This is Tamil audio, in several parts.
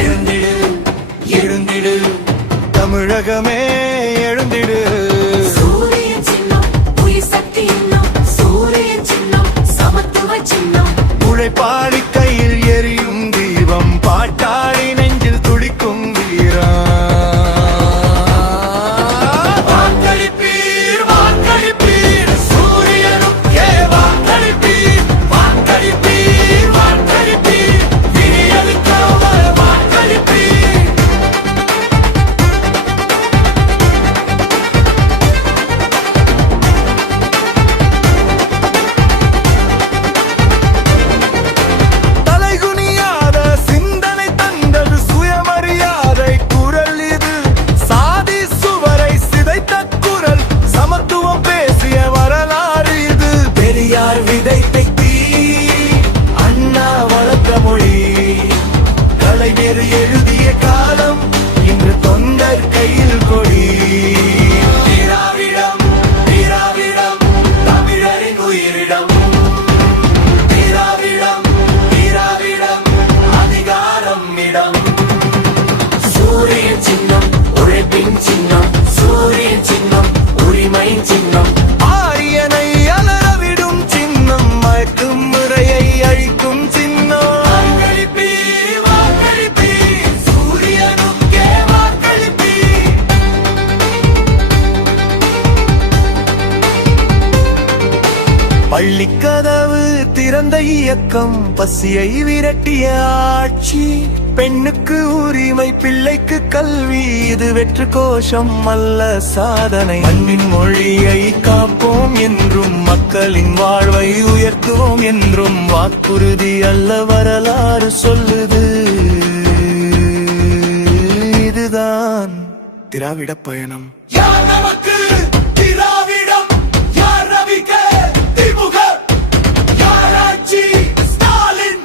எழுந்திடு எழுந்திடு தமிழகமே எழுந்திடு. சூரியன் சின்னம் உயிர் சக்தி இன்னும், சூரியன் சின்னம் சமத்துவ சின்னம். உழைப்பாளி கையில் எரியும் தீபம், பாட்டாளி நெஞ்சில் துடிக்கும் வீரா. வாக்களிப்பீர் வாக்களிப்பீர் சூரியனுக்கே வாக்களிப்பீர். வாக்களிப்பீர் வாக்களிப்பீர் விடியலுக்காக வாக்களிப்பீர். தலைகுனியாத சிந்தனை தந்தது சுயமரியாதை குரல் இது. சாதி சுவரை சிதைத்த குரல், சமத்துவம் பேசிய வரலாறு இது. பெரியார் விதைத்த தீ, அண்ணா வளர்த்த மொழி, கலைஞர் எழுதிய காலம் இன்று தொண்டர் கையில் கொடி. திராவிடம் திராவிடம் தமிழரின் உயிரிடம். திராவிடம் திராவிடம் அதிகாரம் இடம். சூரியன் சின்னம் உழைப்பின் சின்னம், சூரியன் சின்னம் உரிமை சின்னம். ஆரியனை அலறவிடும் சின்னம், மயக்கும் முறையை அழிக்கும் சின்னம். வாக்களிப்பீர் வாக்களிப்பீர் சூரியனுக்கே வாக்களிப்பீர். பள்ளிக்கதவு திறந்த இயக்கம், பசியை விரட்டிய ஆட்சி. பெண்ணுக்கு உரிமை, பிள்ளைக்கு கல்வி, இது வெற்று கோஷம் அல்ல சாதனை. மண்ணின் மொழியை காப்போம் என்றும், மக்களின் வாழ்வை உயர்த்துவோம் என்றும், வாக்குறுதி அல்ல வரலாறு சொல்லுது. இதுதான் திராவிட பயணம். யார் நமக்கு திராவிடம், யார் ரவிக்கு திமுக, யார் ஆட்சி ஸ்டாலின்,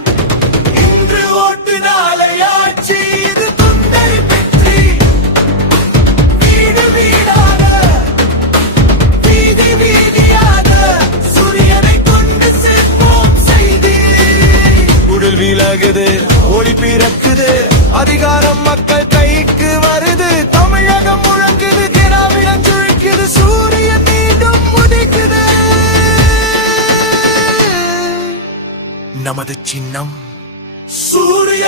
இன்று ஓட்டு நாளை ஆட்சி. இது தொண்டர் வெற்றி. வீடு வீடாக வீதி வீதியாக சூரியனை கொண்டு சேர்ப்போம் செய்தி. உடல் விலகுது ஒளி பிறக்குது, அதிகாரம் மக்கள் கைக்கு வருது. தமிழகம் முழங்குது, திராவிடம் சுழிக்குது, சூரியன் மீண்டும் உதிக்குது. நமது சின்னம் சூரிய